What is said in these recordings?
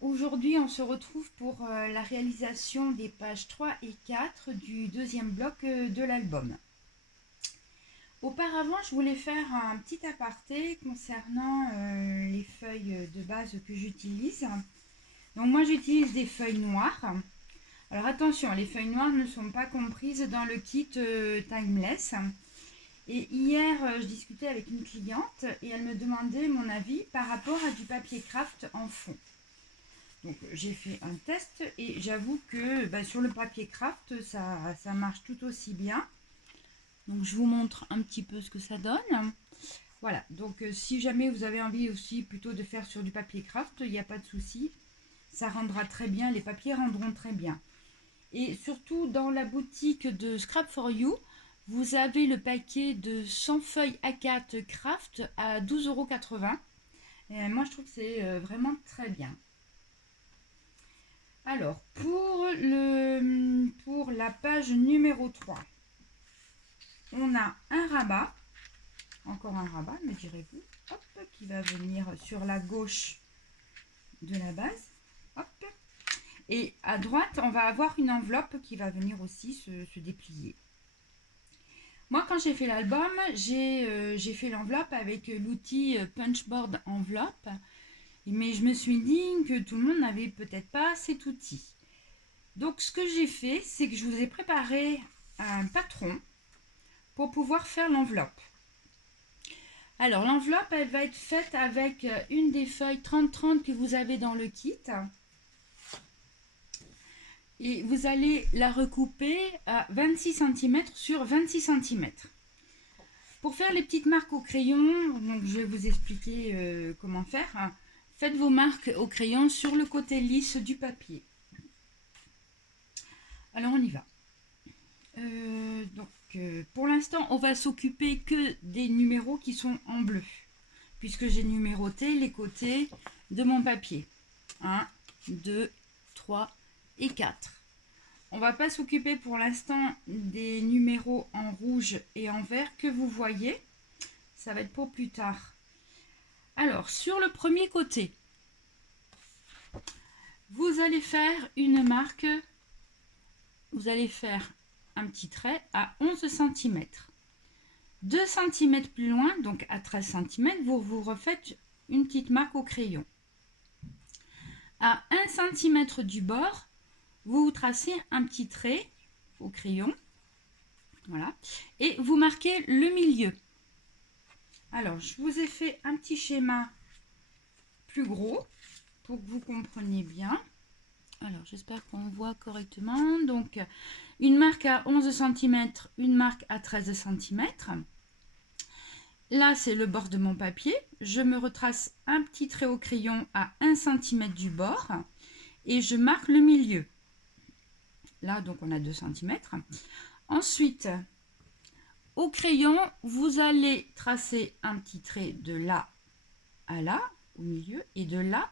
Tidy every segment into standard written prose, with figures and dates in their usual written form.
aujourd'hui on se retrouve pour la réalisation des pages 3 et 4 du deuxième bloc de l'album. Auparavant, je voulais faire un petit aparté concernant les feuilles de base que j'utilise. Donc moi j'utilise des feuilles noires. Alors attention, les feuilles noires ne sont pas comprises dans le kit Timeless. Et hier, je discutais avec une cliente et elle me demandait mon avis par rapport à du papier craft en fond. Donc j'ai fait un test et j'avoue que sur le papier craft, ça marche tout aussi bien. Donc je vous montre un petit peu ce que ça donne. Voilà, donc si jamais vous avez envie aussi plutôt de faire sur du papier craft, il n'y a pas de souci. Ça rendra très bien, les papiers rendront très bien. Et surtout dans la boutique de Scrap for You, vous avez le paquet de 100 feuilles A4 Craft à 12,80 €. Et moi je trouve que c'est vraiment très bien. Alors pour la page numéro 3, on a un rabat, encore un rabat me direz-vous, hop, qui va venir sur la gauche de la base, hop. Et à droite on va avoir une enveloppe qui va venir aussi se déplier. Moi, quand j'ai fait l'album, j'ai fait l'enveloppe avec l'outil Punchboard Enveloppe. Mais je me suis dit que tout le monde n'avait peut-être pas cet outil. Donc, ce que j'ai fait, c'est que je vous ai préparé un patron pour pouvoir faire l'enveloppe. Alors, l'enveloppe, elle va être faite avec une des feuilles 30-30 que vous avez dans le kit. Et vous allez la recouper à 26 cm sur 26 cm. Pour faire les petites marques au crayon, donc je vais vous expliquer comment faire. Faites vos marques au crayon sur le côté lisse du papier. Alors on y va. Pour l'instant, on va s'occuper que des numéros qui sont en bleu, puisque j'ai numéroté les côtés de mon papier. 1, 2, 3 et 4. On ne va pas s'occuper pour l'instant des numéros en rouge et en vert que vous voyez. Ça va être pour plus tard. Alors, sur le premier côté, vous allez faire une marque. Vous allez faire un petit trait à 11 cm. 2 cm plus loin, donc à 13 cm, vous refaites une petite marque au crayon. À 1 cm du bord, vous tracez un petit trait au crayon, voilà, et vous marquez le milieu. Alors, je vous ai fait un petit schéma plus gros pour que vous compreniez bien. Alors, j'espère qu'on voit correctement. Donc, une marque à 11 cm, une marque à 13 cm. Là, c'est le bord de mon papier. Je me retrace un petit trait au crayon à 1 cm du bord et je marque le milieu. Là, donc, on a 2 cm. Ensuite, au crayon, vous allez tracer un petit trait de là à là, au milieu, et de là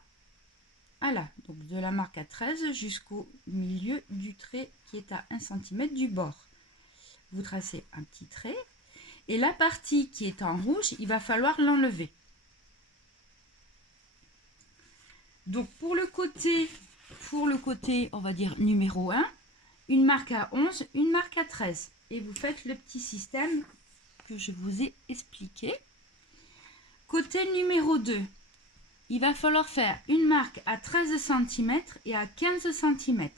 à là. Donc, de la marque à 13 jusqu'au milieu du trait qui est à 1 cm du bord. Vous tracez un petit trait. Et la partie qui est en rouge, il va falloir l'enlever. Donc, pour le côté, on va dire numéro 1, une marque à 11, une marque à 13. Et vous faites le petit système que je vous ai expliqué. Côté numéro 2, il va falloir faire une marque à 13 cm et à 15 cm.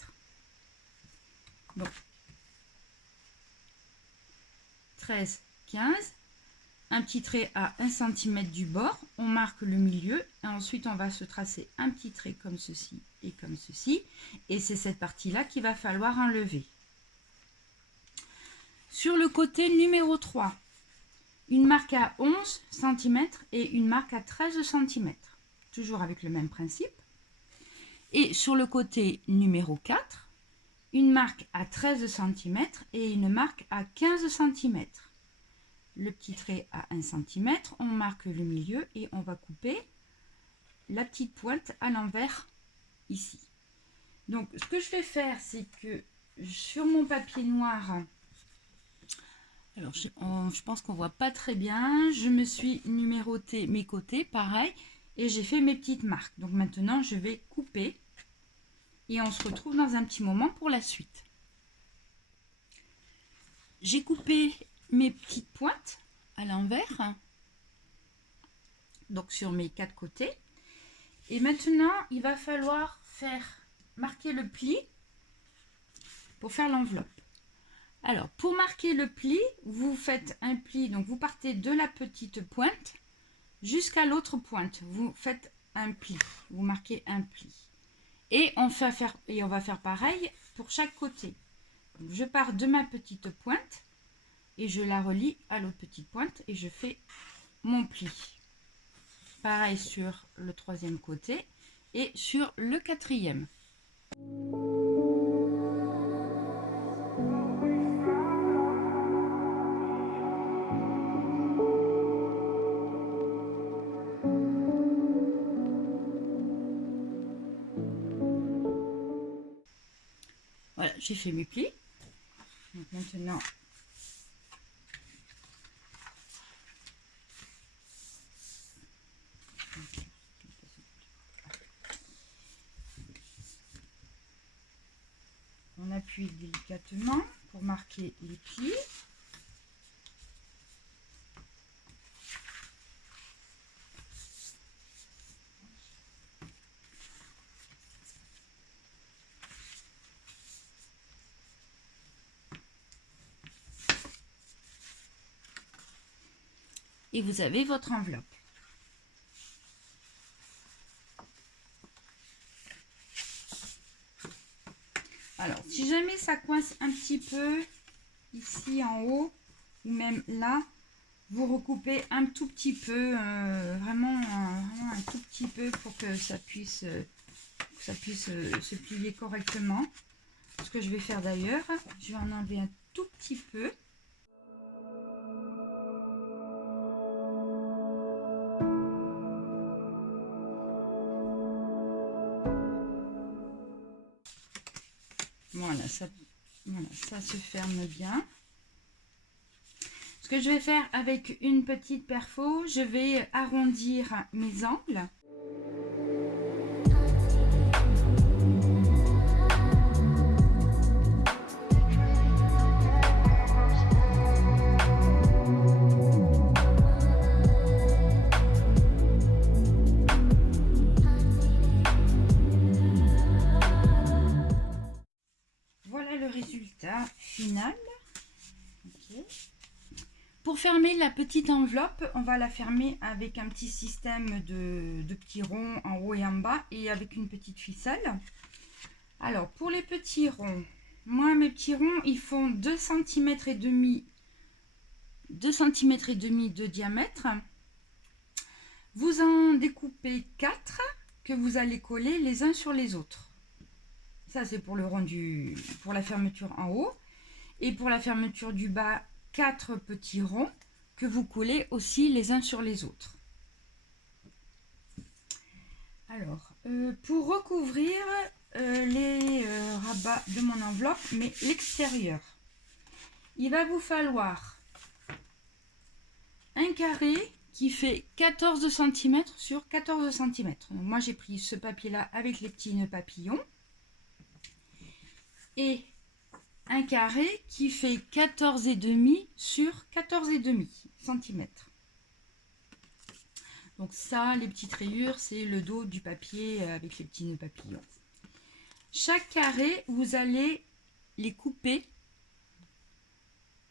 Bon. 13, 15. Un petit trait à 1 cm du bord. On marque le milieu. Et ensuite, on va se tracer un petit trait comme ceci et comme ceci. Et c'est cette partie-là qu'il va falloir enlever. Sur le côté numéro 3, une marque à 11 cm et une marque à 13 cm. Toujours avec le même principe. Et sur le côté numéro 4, une marque à 13 cm et une marque à 15 cm. Le petit trait à 1 cm, on marque le milieu et on va couper la petite pointe à l'envers ici. Donc ce que je vais faire, c'est que sur mon papier noir, alors je pense qu'on voit pas très bien, je me suis numéroté mes côtés, pareil, et j'ai fait mes petites marques. Donc maintenant, je vais couper et on se retrouve dans un petit moment pour la suite. J'ai coupé mes petites pointes à l'envers, donc sur mes 4 côtés. Et maintenant, il va falloir marquer le pli pour faire l'enveloppe. Alors, pour marquer le pli, vous faites un pli, donc vous partez de la petite pointe jusqu'à l'autre pointe. Vous faites un pli, vous marquez un pli. Et on va faire pareil pour chaque côté. Donc, je pars de ma petite pointe et je la relie à l'autre petite pointe et je fais mon pli. Pareil sur le troisième côté et sur le quatrième. Voilà, j'ai fait mes plis. Donc maintenant, on appuie délicatement pour marquer les plis. Et vous avez votre enveloppe. Alors, si jamais ça coince un petit peu ici en haut ou même là, vous recoupez un tout petit peu, vraiment un tout petit peu pour que ça puisse se plier correctement. Ce que je vais faire d'ailleurs, je vais en enlever un tout petit peu. Voilà, ça se ferme bien. Ce que je vais faire avec une petite perfo, je vais arrondir mes angles. Voilà le résultat final. Okay. Pour fermer la petite enveloppe, on va la fermer avec un petit système de petits ronds en haut et en bas et avec une petite ficelle. Alors, pour les petits ronds, moi, mes petits ronds, ils font 2,5 cm de diamètre. Vous en découpez 4 que vous allez coller les uns sur les autres. Ça, c'est pour le rond pour la fermeture en haut. Et pour la fermeture du bas, 4 petits ronds que vous collez aussi les uns sur les autres. Alors, pour recouvrir les rabats de mon enveloppe, mais l'extérieur, il va vous falloir un carré qui fait 14 cm sur 14 cm. Donc moi, j'ai pris ce papier-là avec les petits nœuds papillons. Et un carré qui fait 14,5 sur 14,5 cm. Donc ça, les petites rayures, c'est le dos du papier avec les petits nœuds papillons. Chaque carré, vous allez les couper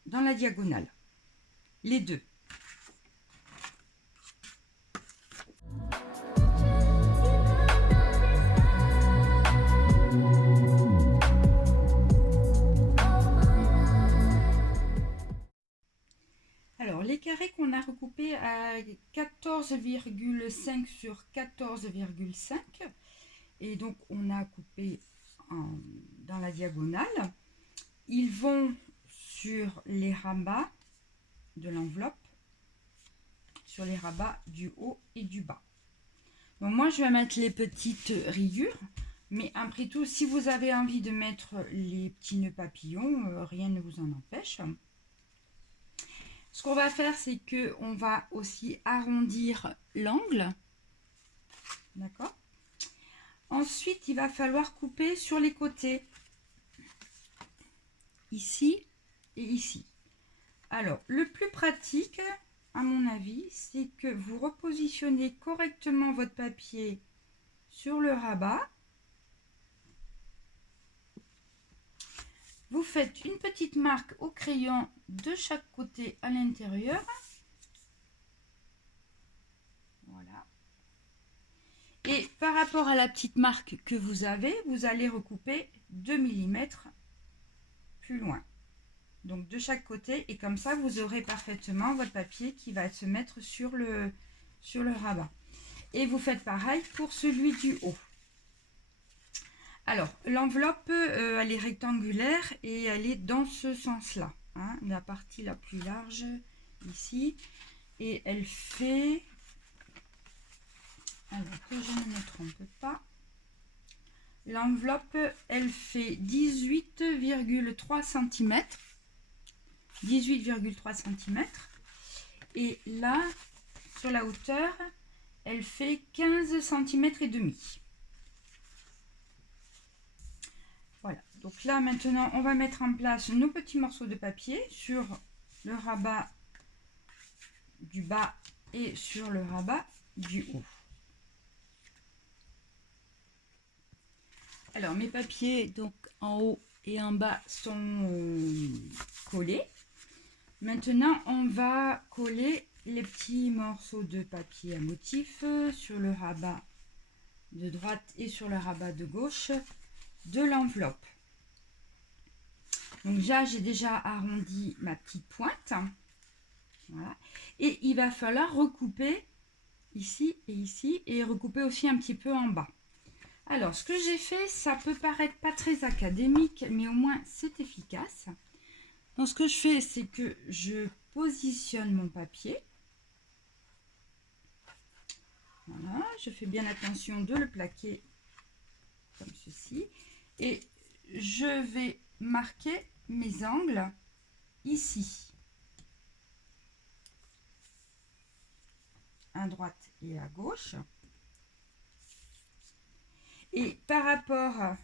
dans la diagonale, les deux. Alors, les carrés qu'on a recoupés à 14,5 sur 14,5, et donc on a coupé dans la diagonale, ils vont sur les rabats de l'enveloppe, sur les rabats du haut et du bas. Donc moi, je vais mettre les petites rayures, mais après tout, si vous avez envie de mettre les petits nœuds papillons, rien ne vous en empêche. Ce qu'on va faire, c'est qu'on va aussi arrondir l'angle D'accord? Ensuite, il va falloir couper sur les côtés. Ici et ici. Alors, le plus pratique, à mon avis, c'est que vous repositionnez correctement votre papier sur le rabat. Vous faites une petite marque au crayon de chaque côté à l'intérieur. Voilà. Et par rapport à la petite marque que vous avez, vous allez recouper 2 mm plus loin. Donc de chaque côté, et comme ça vous aurez parfaitement votre papier qui va se mettre sur le rabat. Et vous faites pareil pour celui du haut. Alors l'enveloppe elle est rectangulaire et elle est dans ce sens là, hein, la partie la plus large ici, et elle fait, alors que je ne me trompe pas, l'enveloppe elle fait 18,3 cm. 18,3 cm, et là sur la hauteur elle fait 15 cm et demi. Voilà, donc là maintenant on va mettre en place nos petits morceaux de papier sur le rabat du bas et sur le rabat du haut. Alors mes papiers donc en haut et en bas sont collés. Maintenant, on va coller les petits morceaux de papier à motif sur le rabat de droite et sur le rabat de gauche de l'enveloppe. Donc là, j'ai déjà arrondi ma petite pointe. Voilà. Et il va falloir recouper ici et recouper aussi un petit peu en bas. Alors, ce que j'ai fait, ça peut paraître pas très académique, mais au moins c'est efficace. Donc ce que je fais, c'est que je positionne mon papier. Voilà, je fais bien attention de le plaquer comme ceci. Et je vais marquer mes angles ici. À droite et à gauche. Et par rapport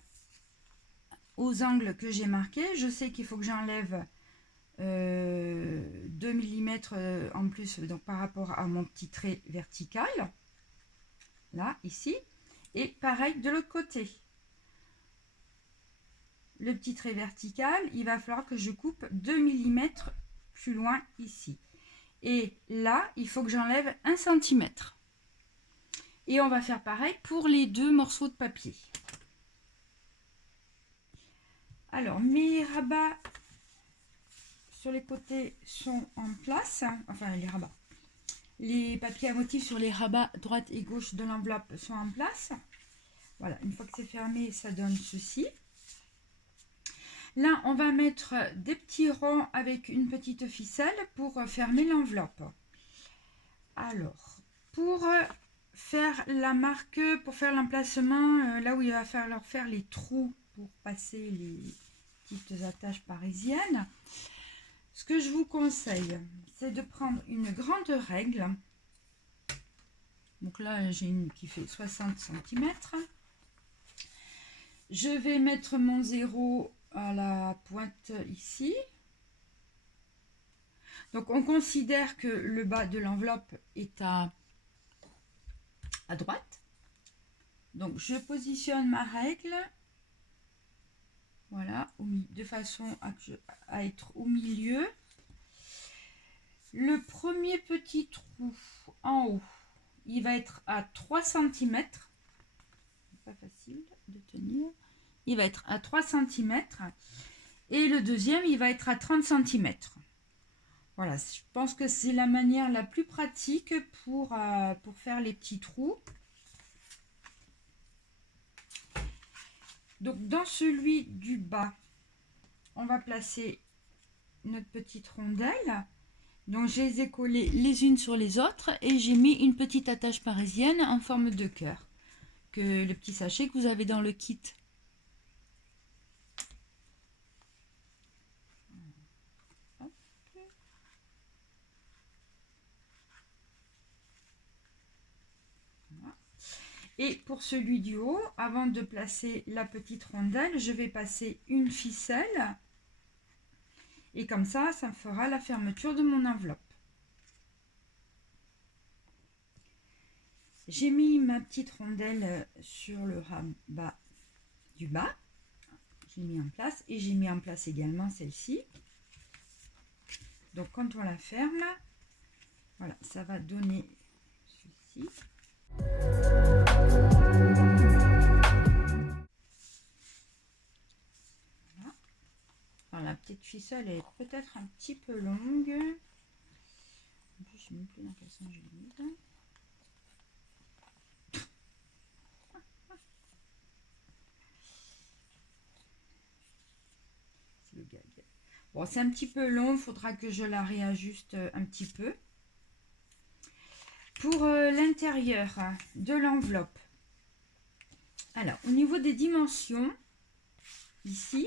aux angles que j'ai marqués, je sais qu'il faut que j'enlève 2 mm en plus, donc par rapport à mon petit trait vertical, là, ici, et pareil de l'autre côté. Le petit trait vertical, il va falloir que je coupe 2 mm plus loin ici. Et là, il faut que j'enlève 1 cm. Et on va faire pareil pour les deux morceaux de papier. Alors, mes rabats sur les côtés sont en place, enfin les rabats. Les papiers à motif sur les rabats droite et gauche de l'enveloppe sont en place. Voilà, une fois que c'est fermé, ça donne ceci. Là, on va mettre des petits ronds avec une petite ficelle pour fermer l'enveloppe. Alors, pour faire la marque, pour faire l'emplacement, là où il va falloir faire les trous pour passer les petites attaches parisiennes, ce que je vous conseille, c'est de prendre une grande règle. Donc là, j'ai une qui fait 60 cm. Je vais mettre mon zéro à la pointe ici. Donc on considère que le bas de l'enveloppe est à droite. Donc je positionne ma règle, voilà, de façon à être au milieu. Le premier petit trou en haut, il va être à 3 cm. Pas facile de tenir. Il va être à 3 cm. Et le deuxième, il va être à 30 cm. Voilà, je pense que c'est la manière la plus pratique pour faire les petits trous. Donc dans celui du bas, on va placer notre petite rondelle. Donc je les ai collées les unes sur les autres et j'ai mis une petite attache parisienne en forme de cœur, que le petit sachet que vous avez dans le kit. Et pour celui du haut, avant de placer la petite rondelle, je vais passer une ficelle. Et comme ça me fera la fermeture de mon enveloppe. J'ai mis ma petite rondelle sur le rabat du bas. J'ai mis en place et j'ai mis en place également celle-ci. Donc quand on la ferme, voilà, ça va donner ceci. Voilà. Alors la petite ficelle est peut-être un petit peu longue. En plus, je ne sais même plus dans quel sens je l'ai mise. C'est le gag. Bon, c'est un petit peu long, il faudra que je la réajuste un petit peu. Pour l'intérieur de l'enveloppe, alors au niveau des dimensions, ici,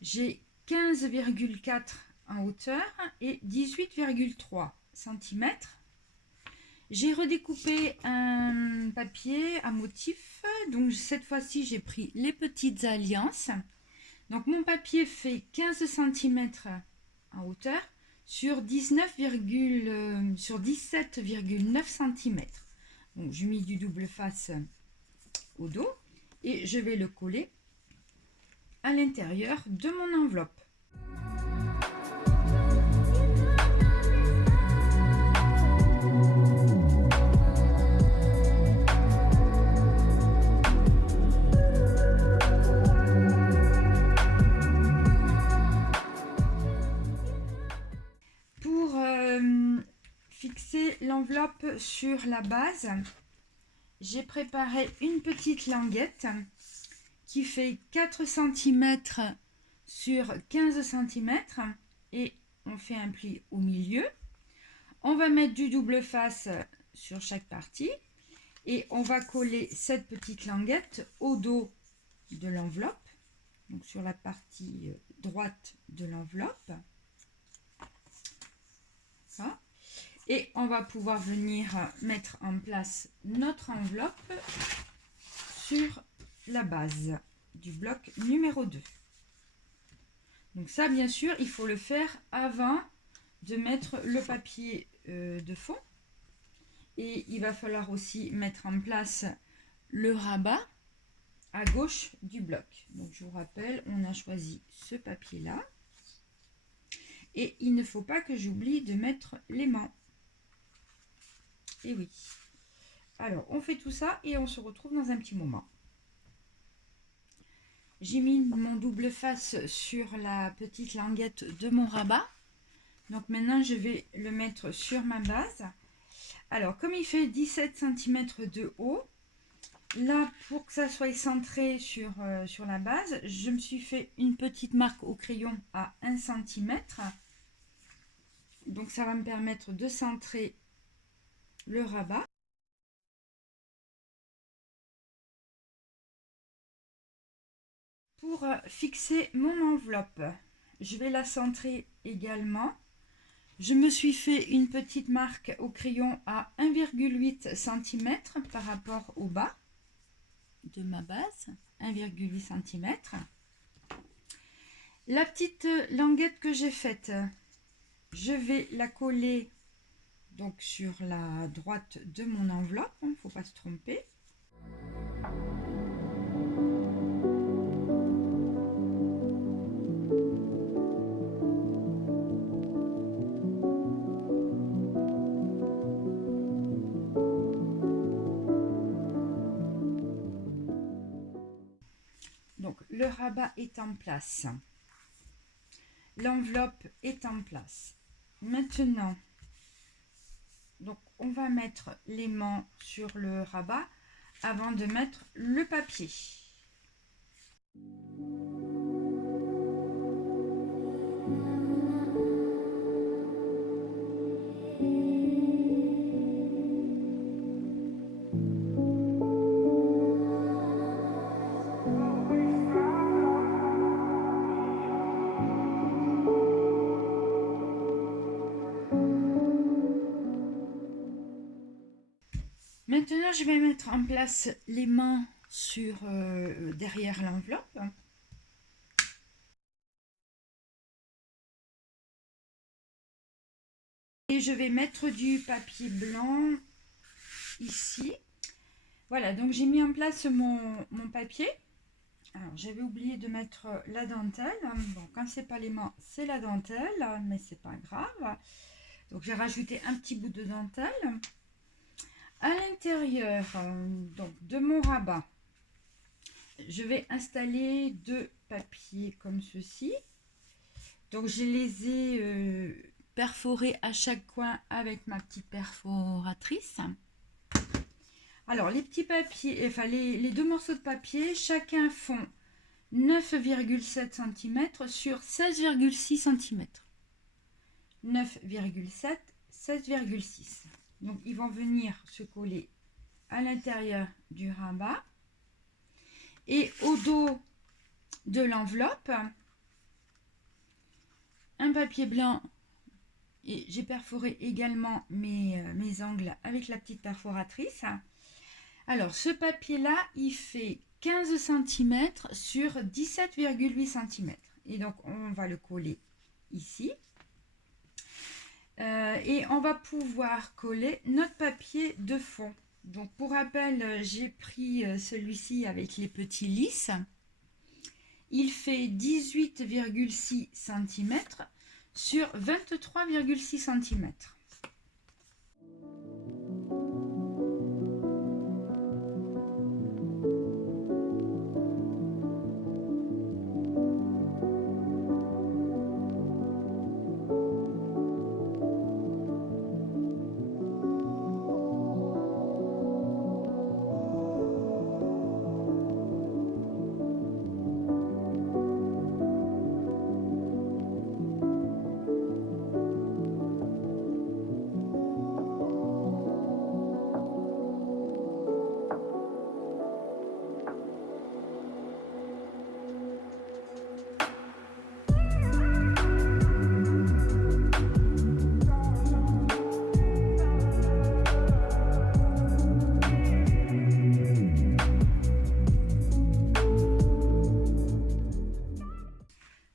j'ai 15,4 en hauteur et 18,3 cm. J'ai redécoupé un papier à motif, donc cette fois-ci j'ai pris les petites alliances. Donc mon papier fait 15 cm en hauteur sur 17,9 cm. Donc je mets du double face au dos et je vais le coller à l'intérieur de mon enveloppe. Pour fixer l'enveloppe sur la base, j'ai préparé une petite languette qui fait 4 cm sur 15 cm et on fait un pli au milieu. On va mettre du double face sur chaque partie et on va coller cette petite languette au dos de l'enveloppe, donc sur la partie droite de l'enveloppe. Voilà. Et on va pouvoir venir mettre en place notre enveloppe sur la base du bloc numéro 2. Donc ça, bien sûr, il faut le faire avant de mettre le papier de fond. Et il va falloir aussi mettre en place le rabat à gauche du bloc. Donc je vous rappelle, on a choisi ce papier-là. Et il ne faut pas que j'oublie de mettre l'aimant. Et oui. Alors, on fait tout ça et on se retrouve dans un petit moment. J'ai mis mon double face sur la petite languette de mon rabat. Donc maintenant, je vais le mettre sur ma base. Alors, comme il fait 17 cm de haut, là, pour que ça soit centré sur la base, je me suis fait une petite marque au crayon à 1 cm. Donc, ça va me permettre de centrer le rabat. Pour fixer mon enveloppe, je vais la centrer également. Je me suis fait une petite marque au crayon à 1,8 cm par rapport au bas de ma base, 1,8 cm. La petite languette que j'ai faite, je vais la coller donc sur la droite de mon enveloppe, il ne faut pas se tromper. Donc le rabat est en place, l'enveloppe est en place. Maintenant, donc on va mettre l'aimant sur le rabat avant de mettre le papier. maintenant, je vais mettre en place les mains sur derrière l'enveloppe. Et je vais mettre du papier blanc ici. Voilà, donc j'ai mis en place mon papier. Alors, j'avais oublié de mettre la dentelle. Bon, quand c'est pas les mains, c'est la dentelle, mais c'est pas grave. Donc, j'ai rajouté un petit bout de dentelle. À l'intérieur donc, de mon rabat, je vais installer 2 papiers comme ceci. Donc, je les ai perforés à chaque coin avec ma petite perforatrice. Alors, les petits papiers, enfin les 2 morceaux de papier, chacun font 9,7 cm sur 16,6 cm. 9,7, 16,6. Donc, ils vont venir se coller à l'intérieur du rabat. Et au dos de l'enveloppe, un papier blanc. Et j'ai perforé également mes angles avec la petite perforatrice. Alors, ce papier-là, il fait 15 cm sur 17,8 cm. Et donc, on va le coller ici. Et on va pouvoir coller notre papier de fond. Donc, pour rappel, j'ai pris celui-ci avec les petits lisses. Il fait 18,6 cm sur 23,6 cm.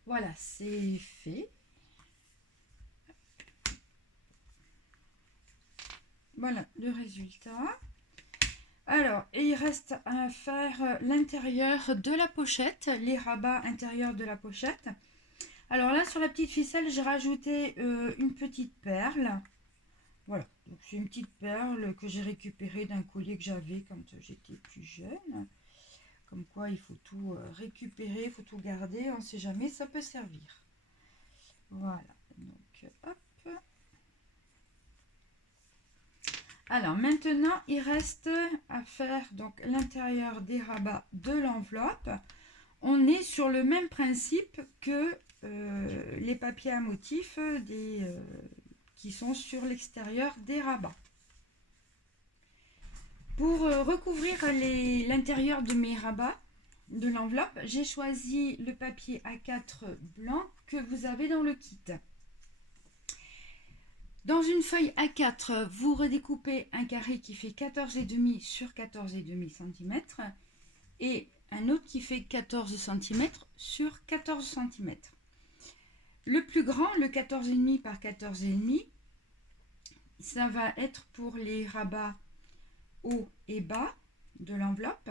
Voilà, c'est fait. Voilà le résultat. Alors, il reste à faire l'intérieur de la pochette, les rabats intérieurs de la pochette. Alors là, sur la petite ficelle, j'ai rajouté une petite perle. Voilà, donc c'est une petite perle que j'ai récupérée d'un collier que j'avais quand j'étais plus jeune. Comme quoi, il faut tout récupérer, il faut tout garder, on ne sait jamais, ça peut servir. Voilà, donc hop. Alors maintenant, il reste à faire donc l'intérieur des rabats de l'enveloppe. On est sur le même principe que les papiers à motifs qui sont sur l'extérieur des rabats. Pour recouvrir l'intérieur de mes rabats de l'enveloppe, j'ai choisi le papier A4 blanc que vous avez dans le kit. Dans une feuille A4, vous redécoupez un carré qui fait 14,5 sur 14,5 cm et un autre qui fait 14 cm sur 14 cm. Le plus grand, le 14,5 par 14,5, ça va être pour les rabats haut et bas de l'enveloppe.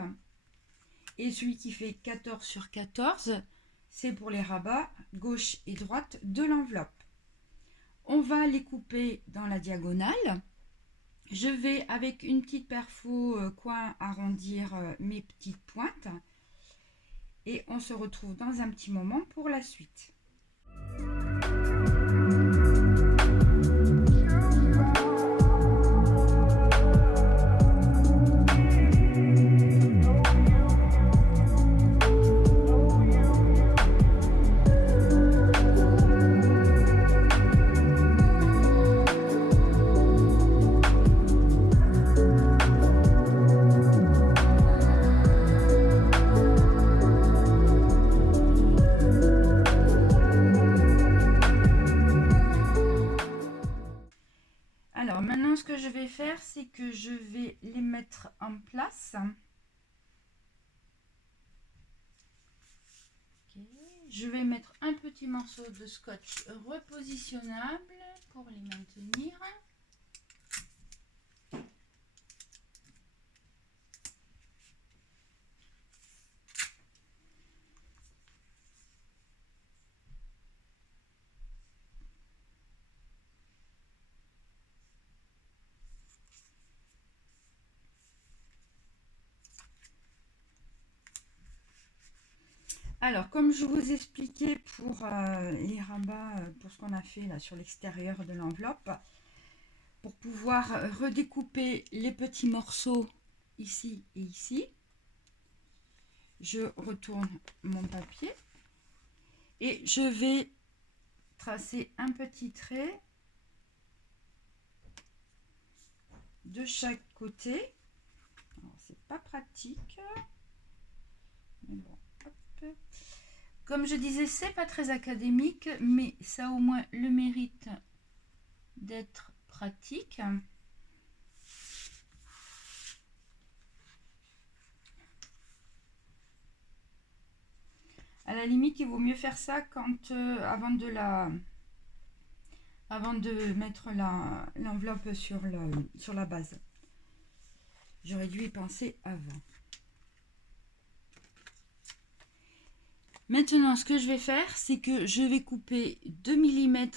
Et celui qui fait 14 sur 14, c'est pour les rabats gauche et droite de l'enveloppe. On va les couper dans la diagonale. Je vais avec une petite perfo coin arrondir mes petites pointes. Et on se retrouve dans un petit moment pour la suite. faire, c'est que je vais les mettre en place. Okay. Je vais mettre un petit morceau de scotch repositionnable pour les maintenir. Alors, comme je vous expliquais pour les rabats, pour ce qu'on a fait là sur l'extérieur de l'enveloppe, pour pouvoir redécouper les petits morceaux ici et ici, je retourne mon papier et je vais tracer un petit trait de chaque côté. C'est pas pratique, mais bon, hop. Comme je disais, c'est pas très académique, mais ça a au moins le mérite d'être pratique. À la limite, il vaut mieux faire ça quand avant de mettre l'enveloppe sur la base. J'aurais dû y penser avant. Maintenant, ce que je vais faire, c'est que je vais couper 2 mm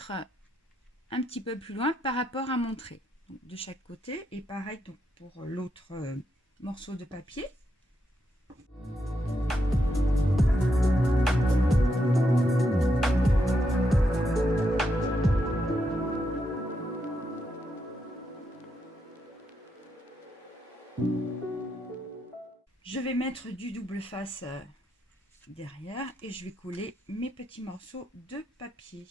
un petit peu plus loin par rapport à mon trait. Donc, de chaque côté. Et pareil donc, pour l'autre morceau de papier. Je vais mettre du double face derrière et je vais coller mes petits morceaux de papier.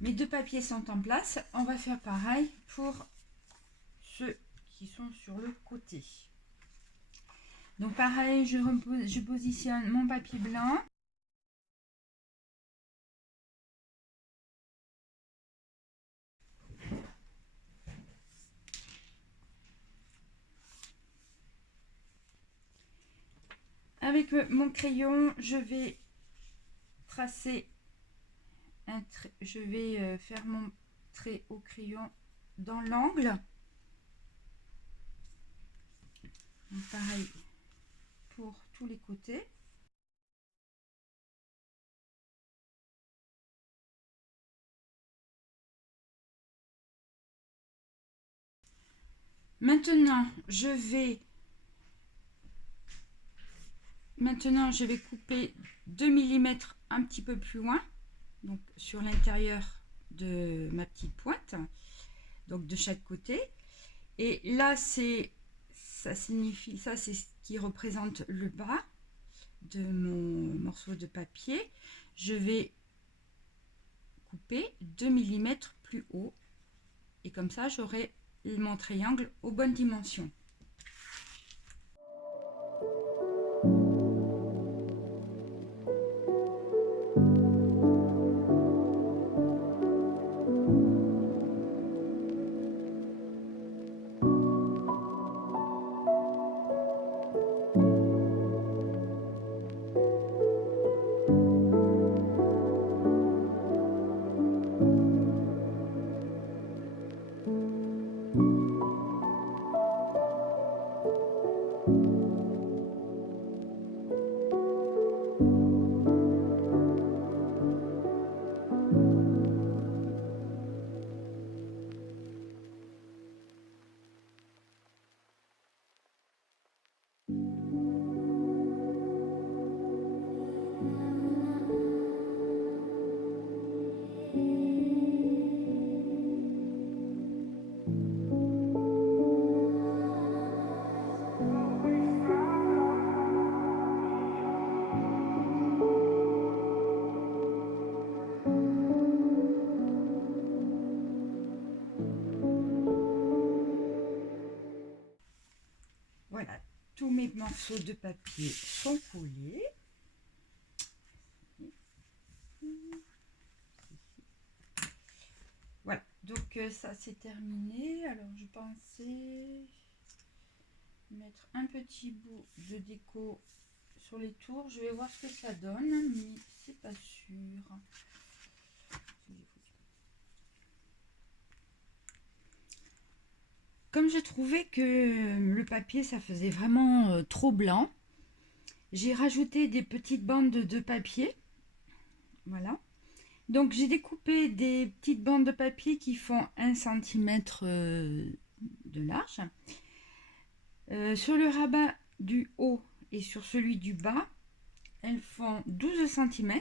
Mes deux papiers sont en place. On va faire pareil pour ceux qui sont sur le côté. Donc pareil, je positionne mon papier blanc. Avec mon crayon, je vais tracer un trait. Je vais faire mon trait au crayon dans l'angle. Pareil pour tous les côtés. Maintenant, je vais couper 2 mm un petit peu plus loin, donc sur l'intérieur de ma petite pointe, donc de chaque côté. Et là, c'est ce qui représente le bas de mon morceau de papier. Je vais couper 2 mm plus haut et comme ça, j'aurai mon triangle aux bonnes dimensions. Voilà, tous mes morceaux de papier sont collés. Voilà, donc ça c'est terminé. Alors je pensais mettre un petit bout de déco sur les tours. Je vais voir ce que ça donne, mais c'est pas sûr. Comme je trouvais que le papier ça faisait vraiment trop blanc, j'ai rajouté des petites bandes de papier. Voilà. Donc j'ai découpé des petites bandes de papier qui font 1 cm de large. Sur le rabat du haut et sur celui du bas, elles font 12 cm.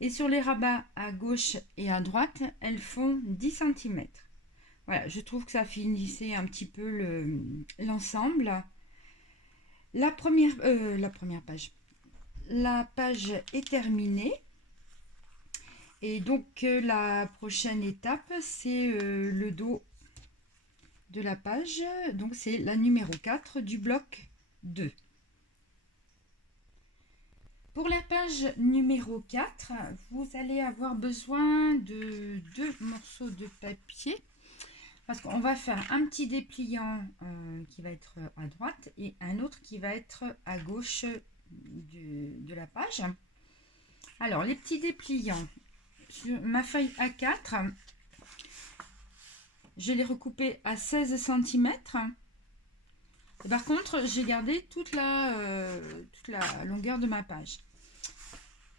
Et sur les rabats à gauche et à droite, elles font 10 cm. Voilà, je trouve que ça finissait un petit peu l'ensemble. La première page. La page est terminée. Et donc la prochaine étape, c'est le dos de la page. Donc c'est la numéro 4 du bloc 2. Pour la page numéro 4, vous allez avoir besoin de 2 morceaux de papier. Parce qu'on va faire un petit dépliant qui va être à droite et un autre qui va être à gauche de la page. Alors, les petits dépliants, sur ma feuille A4, je l'ai recoupé à 16 cm. Par contre, j'ai gardé toute la longueur de ma page.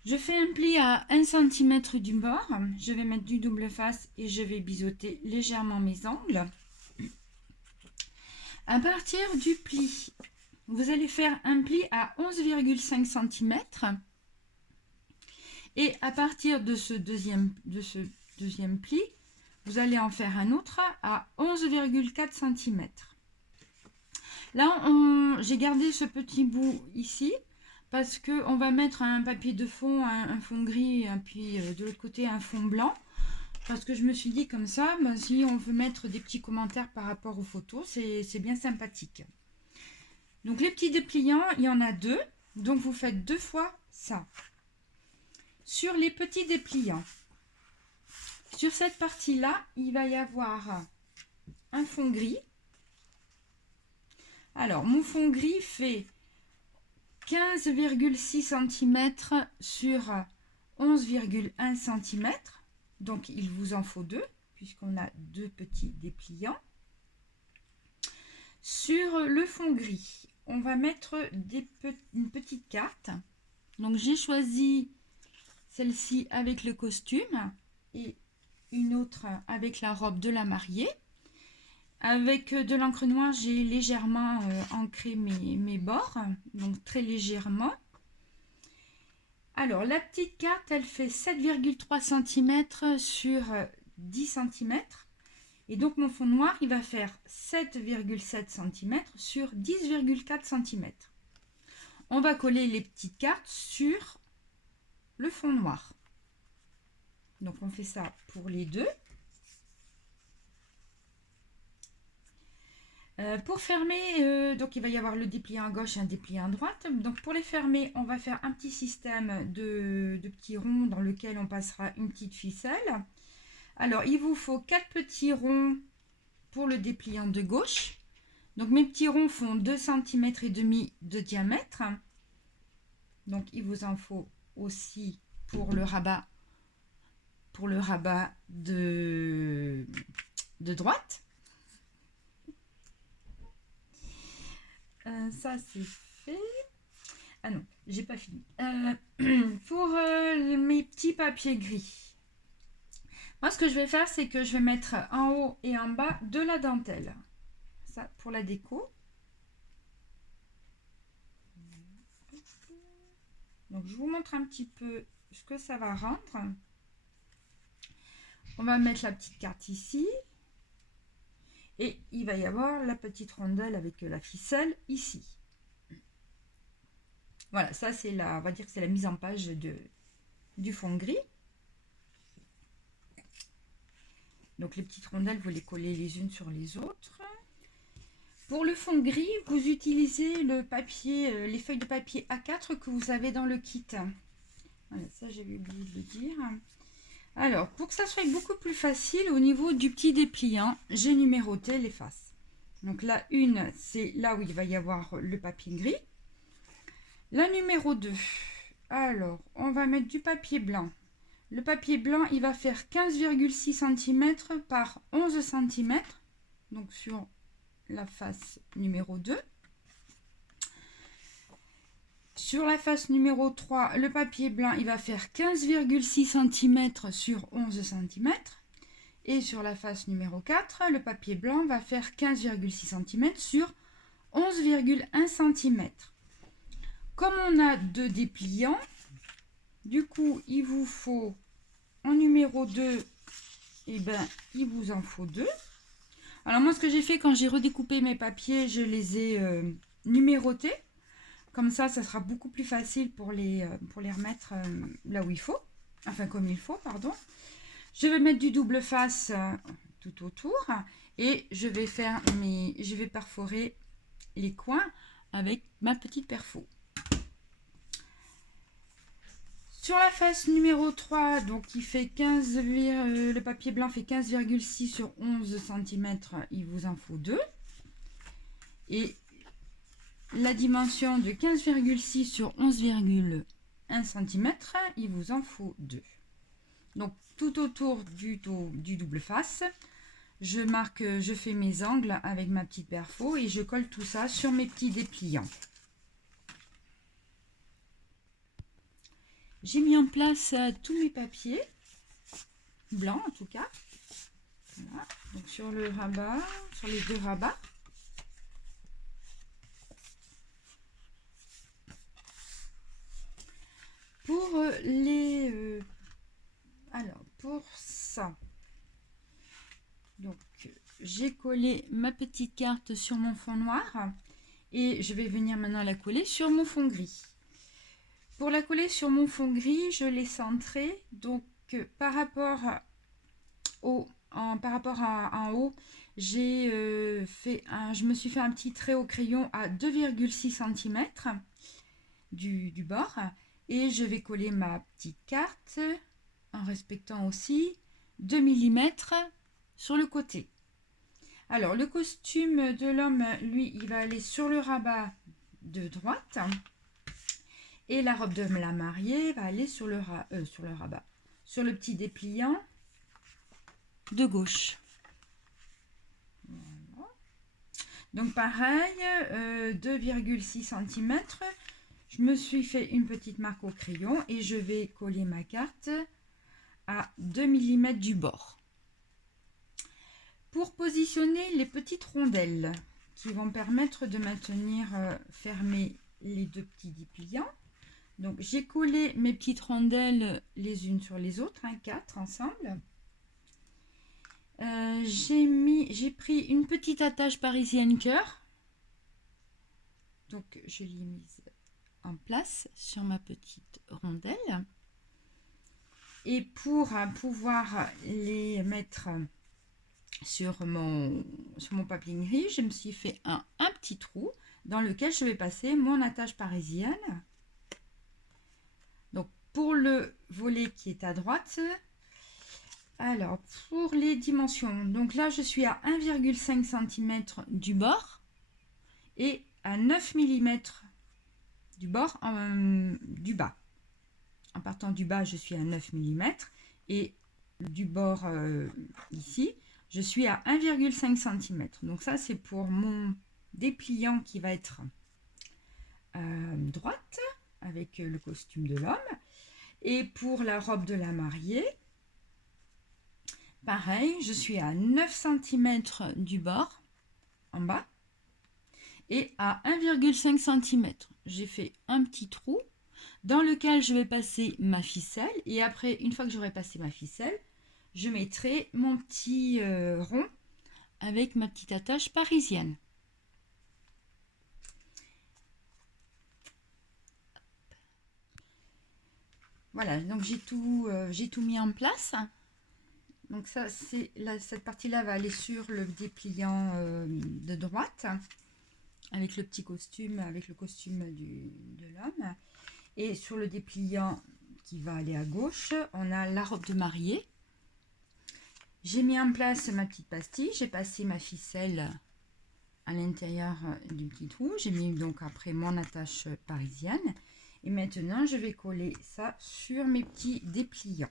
Je fais un pli à 1 cm du bord. Je vais mettre du double face et je vais biseauter légèrement mes angles. À partir du pli, vous allez faire un pli à 11,5 cm. Et à partir de ce deuxième pli, vous allez en faire un autre à 11,4 cm. Là, j'ai gardé ce petit bout ici parce qu'on va mettre un papier de fond, un fond gris, et puis de l'autre côté un fond blanc. Parce que je me suis dit comme ça, si on veut mettre des petits commentaires par rapport aux photos, c'est bien sympathique. Donc les petits dépliants, il y en a 2. Donc vous faites 2 fois ça. Sur les petits dépliants, sur cette partie-là, il va y avoir un fond gris. Alors, mon fond gris fait 15,6 cm sur 11,1 cm. Donc, il vous en faut 2, puisqu'on a 2 petits dépliants. Sur le fond gris, on va mettre une petite carte. Donc, j'ai choisi celle-ci avec le costume et une autre avec la robe de la mariée. Avec de l'encre noire, j'ai légèrement ancré mes bords, donc très légèrement. Alors, la petite carte, elle fait 7,3 cm sur 10 cm. Et donc, mon fond noir, il va faire 7,7 cm sur 10,4 cm. On va coller les petites cartes sur le fond noir. Donc, on fait ça pour les deux. Pour fermer, donc il va y avoir le dépliant à gauche et un dépliant à droite. Donc pour les fermer, on va faire un petit système de petits ronds dans lequel on passera une petite ficelle. Alors il vous faut 4 petits ronds pour le dépliant de gauche. Donc mes petits ronds font 2,5 cm de diamètre. Donc il vous en faut aussi pour le rabat de droite. Ça c'est fait. Ah non, j'ai pas fini. Pour mes petits papiers gris, moi ce que je vais faire, c'est que je vais mettre en haut et en bas de la dentelle. Ça pour la déco. Donc je vous montre un petit peu ce que ça va rendre. On va mettre la petite carte ici. Et il va y avoir la petite rondelle avec la ficelle ici. Voilà, ça c'est on va dire que c'est la mise en page du fond gris. Donc les petites rondelles, vous les collez les unes sur les autres. Pour le fond gris, vous utilisez le papier, les feuilles de papier A4 que vous avez dans le kit. Voilà, ça j'avais oublié de le dire. Alors, pour que ça soit beaucoup plus facile, au niveau du petit dépliant, j'ai numéroté les faces. Donc la une, c'est là où il va y avoir le papier gris. La numéro 2, alors, on va mettre du papier blanc. Le papier blanc, il va faire 15,6 cm par 11 cm. Donc sur la face numéro 2. Sur la face numéro 3, le papier blanc, il va faire 15,6 cm sur 11 cm. Et sur la face numéro 4, le papier blanc va faire 15,6 cm sur 11,1 cm. Comme on a deux dépliants, du coup, il vous faut en numéro 2, et ben, il vous en faut 2. Alors moi, ce que j'ai fait quand j'ai redécoupé mes papiers, je les ai numérotés. Comme ça sera beaucoup plus facile pour les remettre là où il faut. Enfin, comme il faut, pardon. Je vais mettre du double face tout autour. Et je vais perforer les coins avec ma petite perfo. Sur la face numéro 3, donc il fait 15, le papier blanc fait 15,6 sur 11 cm, il vous en faut 2. Et la dimension de 15,6 sur 11,1 cm, il vous en faut 2. Donc tout autour du double face, je fais mes angles avec ma petite perfo et je colle tout ça sur mes petits dépliants. J'ai mis en place tous mes papiers, blancs en tout cas. Voilà. Donc sur le rabat, sur les deux rabats. Pour alors pour ça, donc j'ai collé ma petite carte sur mon fond noir et je vais venir maintenant la coller sur mon fond gris. Pour la coller sur mon fond gris, je l'ai centrée, donc par rapport à en haut, je me suis fait un petit trait au crayon à 2,6 cm du bord et je vais coller ma petite carte en respectant aussi 2 mm sur le côté. Alors le costume de l'homme, lui, il va aller sur le rabat de droite. Et la robe de la mariée va aller sur le rabat, sur le petit dépliant de gauche. Voilà. Donc pareil, 2,6 cm. Je me suis fait une petite marque au crayon et je vais coller ma carte à 2 mm du bord. Pour positionner les petites rondelles qui vont permettre de maintenir fermés les deux petits dépliants. Donc j'ai collé mes petites rondelles les unes sur les autres, 4 ensemble. J'ai pris une petite attache parisienne cœur. Donc je l'ai mise en place sur ma petite rondelle. Et pour pouvoir les mettre sur mon papier gris, je me suis fait un petit trou dans lequel je vais passer mon attache parisienne. Donc pour le volet qui est à droite, alors pour les dimensions, donc là je suis à 1,5 cm du bord et à 9 mm du bord du bas. En partant du bas, je suis à 9 mm et du bord ici, je suis à 1,5 cm. Donc ça c'est pour mon dépliant qui va être droite avec le costume de l'homme. Et pour la robe de la mariée, pareil, je suis à 9 cm du bord en bas et à 1,5 cm. J'ai fait un petit trou dans lequel je vais passer ma ficelle et après, une fois que j'aurai passé ma ficelle, je mettrai mon petit rond avec ma petite attache parisienne. Voilà, donc j'ai tout mis en place. Donc ça, cette partie-là va aller sur le dépliant de droite, avec le petit costume, avec le costume de l'homme. Et sur le dépliant qui va aller à gauche, on a la robe de mariée. J'ai mis en place ma petite pastille, j'ai passé ma ficelle à l'intérieur du petit trou. J'ai mis donc après mon attache parisienne. Et maintenant, je vais coller ça sur mes petits dépliants.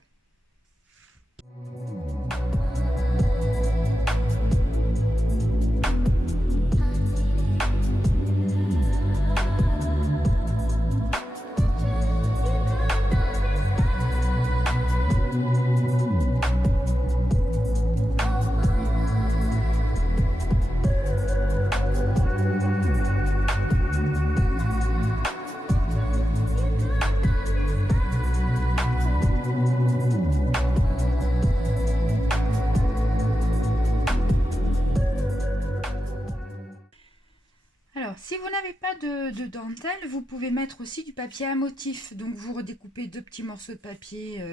Alors, si vous n'avez pas de dentelle, vous pouvez mettre aussi du papier à motif. Donc, vous redécoupez 2 petits morceaux de papier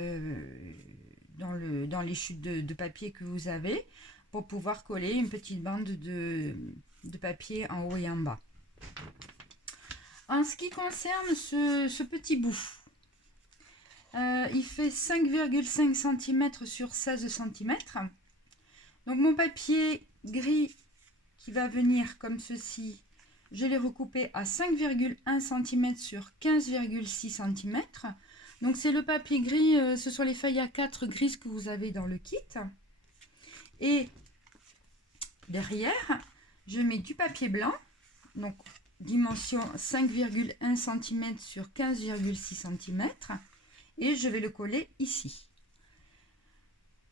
dans les chutes de papier que vous avez pour pouvoir coller une petite bande de papier en haut et en bas. En ce qui concerne ce petit bout, il fait 5,5 cm sur 16 cm. Donc, mon papier gris qui va venir comme ceci, je l'ai recoupé à 5,1 cm sur 15,6 cm. Donc c'est le papier gris, ce sont les feuilles A4 grises que vous avez dans le kit. Et derrière, je mets du papier blanc, donc dimension 5,1 cm sur 15,6 cm. Et je vais le coller ici.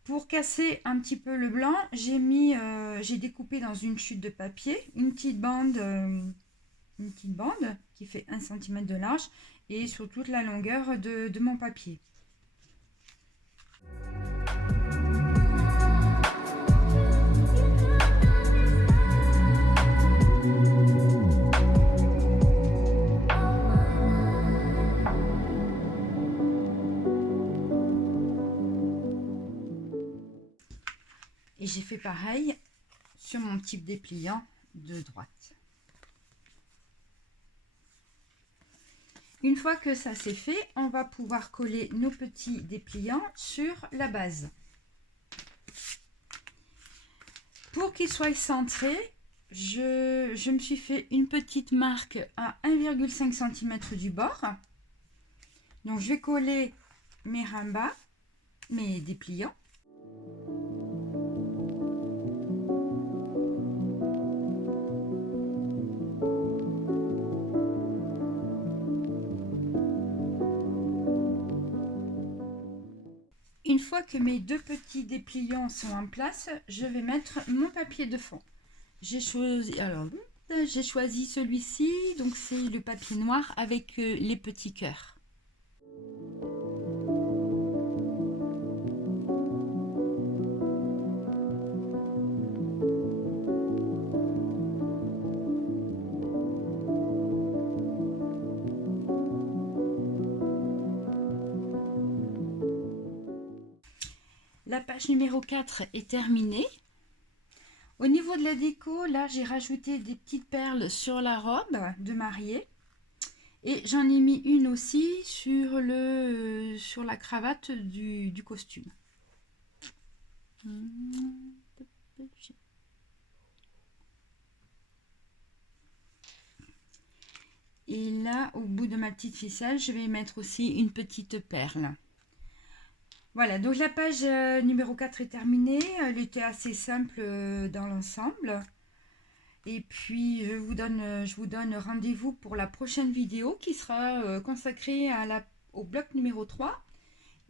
Pour casser un petit peu le blanc, j'ai découpé dans une chute de papier une petite bande qui fait 1 cm de large et sur toute la longueur de mon papier. Et j'ai fait pareil sur mon petit dépliant de droite. Une fois que ça c'est fait, on va pouvoir coller nos petits dépliants sur la base. Pour qu'ils soient centrés, je me suis fait une petite marque à 1,5 cm du bord. Donc je vais coller mes rambas, mes dépliants. Une fois que mes 2 petits dépliants sont en place, je vais mettre mon papier de fond. J'ai choisi celui-ci, donc c'est le papier noir avec les petits cœurs. La page numéro 4 est terminée. Au niveau de la déco, là j'ai rajouté des petites perles sur la robe de mariée. Et j'en ai mis une aussi sur la cravate du costume. Et là, au bout de ma petite ficelle, je vais mettre aussi une petite perle. Voilà, donc la page numéro 4 est terminée. Elle était assez simple dans l'ensemble. Et puis, je vous donne rendez-vous pour la prochaine vidéo qui sera consacrée au bloc numéro 3.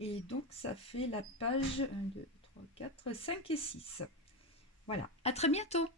Et donc, ça fait la page 1, 2, 3, 4, 5 et 6. Voilà, à très bientôt!